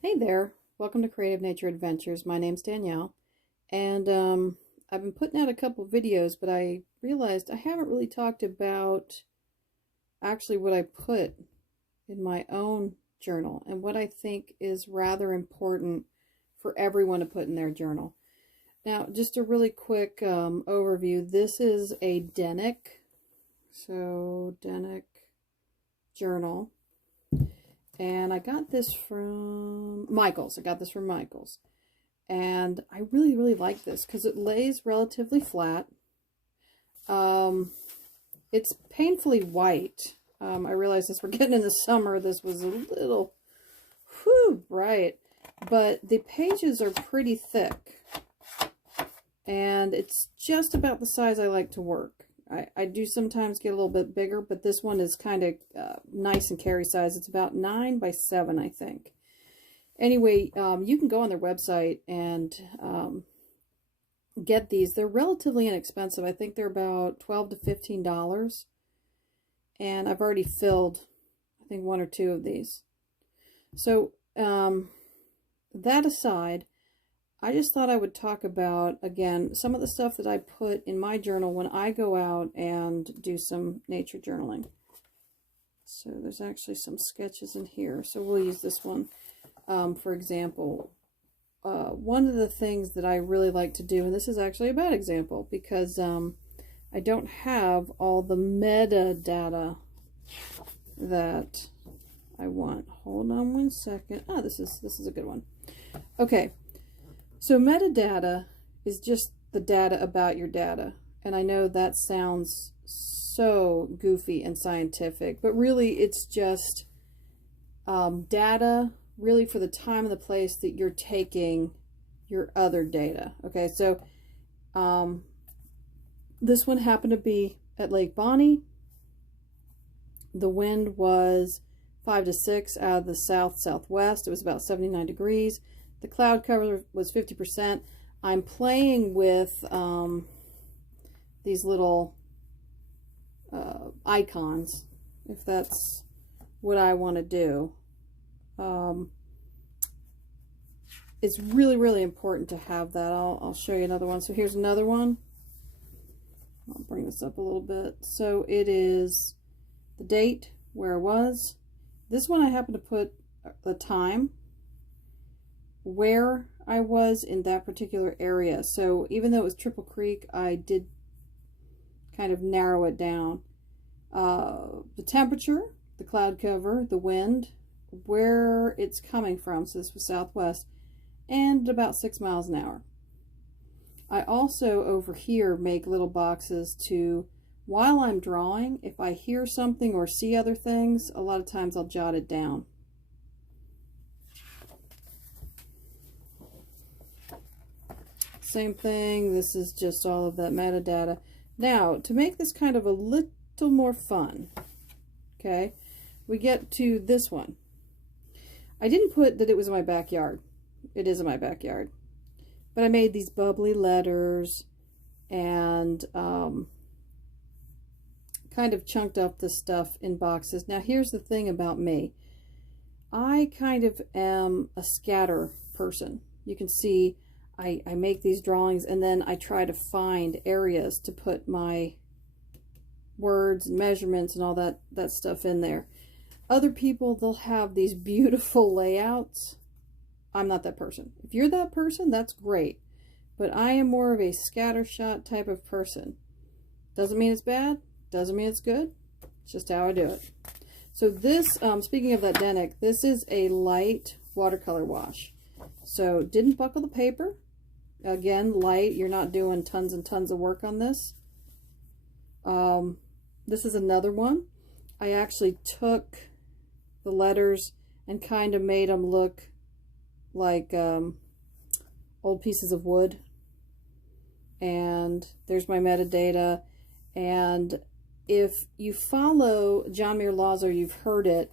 Hey there, welcome to Creative Nature Adventures. My name's Danielle, and I've been putting out a couple videos, but I realized I haven't really talked about actually what I put in my own journal and what I think is rather important for everyone to put in their journal. Now, just a really quick overview. This is a Denic, so Denic journal. And I got this from Michael's. And I really like this because it lays relatively flat. It's painfully white. I realized as we're getting in the summer, this was a little bright. But the pages are pretty thick. And it's just about the size I like to work. I do sometimes get a little bit bigger, but this one is kind of nice and carry size. It's about 9 by 7, I think. Anyway, you can go on their website and get these. They're relatively inexpensive. I think they're about $12 to $15. And I've already filled, I think, 1 or 2 of these. So that aside, I just thought I would talk about, again, some of the stuff that I put in my journal when I go out and do some nature journaling. So there's actually some sketches in here. So we'll use this one. For example, one of the things that I really like to do, and this is actually a bad example because I don't have all the metadata that I want. Hold on one second. Ah, this is a good one. Okay. So metadata is just the data about your data. And I know that sounds so goofy and scientific, but really it's just data really for the time and the place that you're taking your other data. Okay, so this one happened to be at Lake Bonny. The wind was 5 to 6 out of the south-southwest. It was about 79 degrees. The cloud cover was 50%. I'm playing with these little icons, if that's what I want to do. It's really important to have that. I'll show you another one. So here's another one. I'll bring this up a little bit. So it is the date, where I was. This one I happen to put the time, where I was in that particular area. So even though it was Triple Creek, I did kind of narrow it down. The temperature, the cloud cover, the wind, where it's coming from. So this was southwest, and about 6 miles an hour. I also over here make little boxes to, while I'm drawing, if I hear something or see other things, a lot of times I'll jot it down. Same thing, this is just all of that metadata. Now, to make this kind of a little more fun, okay, we get to this one. I didn't put that it was in my backyard. It is in my backyard. But I made these bubbly letters and kind of chunked up the stuff in boxes. Now, here's the thing about me. I kind of am a scatter person. You can see I make these drawings and then I try to find areas to put my words and measurements and all that stuff in there. Other people, they'll have these beautiful layouts. I'm not that person. If you're that person, that's great. But I am more of a scattershot type of person. Doesn't mean it's bad. Doesn't mean it's good. It's just how I do it. So this, speaking of that Denic, this is a light watercolor wash. So didn't buckle the paper. Again, light. You're not doing tons and tons of work on this. This is another one. I actually took the letters and kind of made them look like old pieces of wood. And there's my metadata. And if you follow John Muir Laws or you've heard it,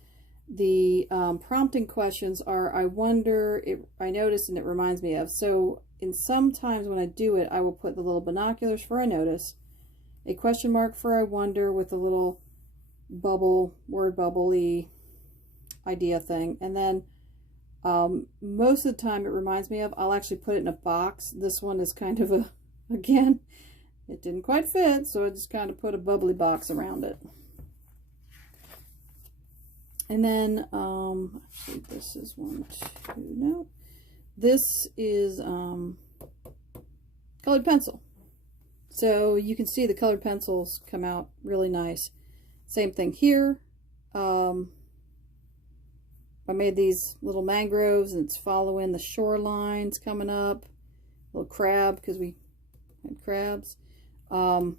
the prompting questions are, I wonder, I notice, and it reminds me of. So in sometimes when I do it, I will put the little binoculars for I notice, a question mark for I wonder with a little bubble, word bubble-y idea thing, and then Most of the time it reminds me of, I'll actually put it in a box. This one is kind of a, again, it didn't quite fit, so I just kind of put a bubbly box around it. And then, actually this is 1, 2, no. This is colored pencil. So you can see the colored pencils come out really nice. Same thing here. I made these little mangroves and it's following the shorelines coming up. Little crab, because we had crabs. I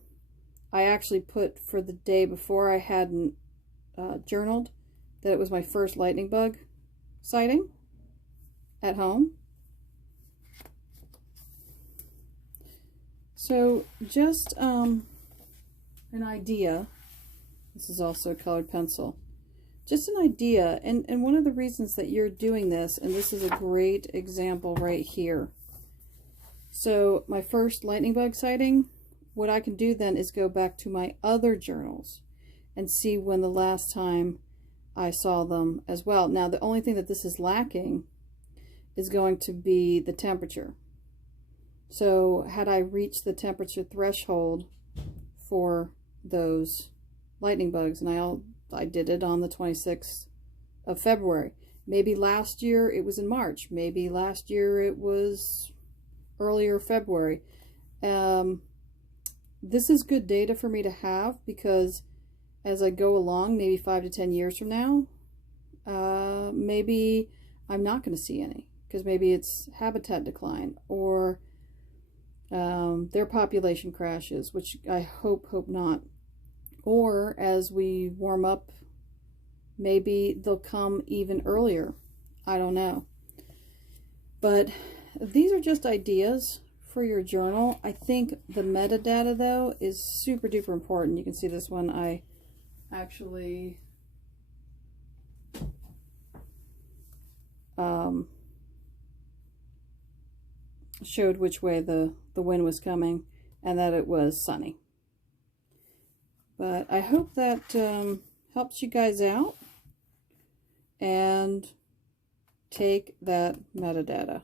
actually put for the day before, I hadn't journaled, that it was my first lightning bug sighting at home. So just an idea. This is also a colored pencil. Just an idea, and one of the reasons that you're doing this, and this is a great example right here. So my first lightning bug sighting, what I can do then is go back to my other journals and see when the last time I saw them as well. Now the only thing that this is lacking is going to be the temperature. So had I reached the temperature threshold for those lightning bugs, and I did it on the 26th of February. Maybe last year it was in March. Maybe last year it was earlier February. This is good data for me to have, because as I go along, maybe 5 to 10 years from now, maybe I'm not going to see any, because maybe it's habitat decline, or their population crashes, which I hope not. Or as we warm up, maybe they'll come even earlier. I don't know. But these are just ideas for your journal. I think the metadata, though, is super duper important. You can see this one I actually showed which way the wind was coming and that it was sunny. But I hope that helps you guys out, and take that metadata.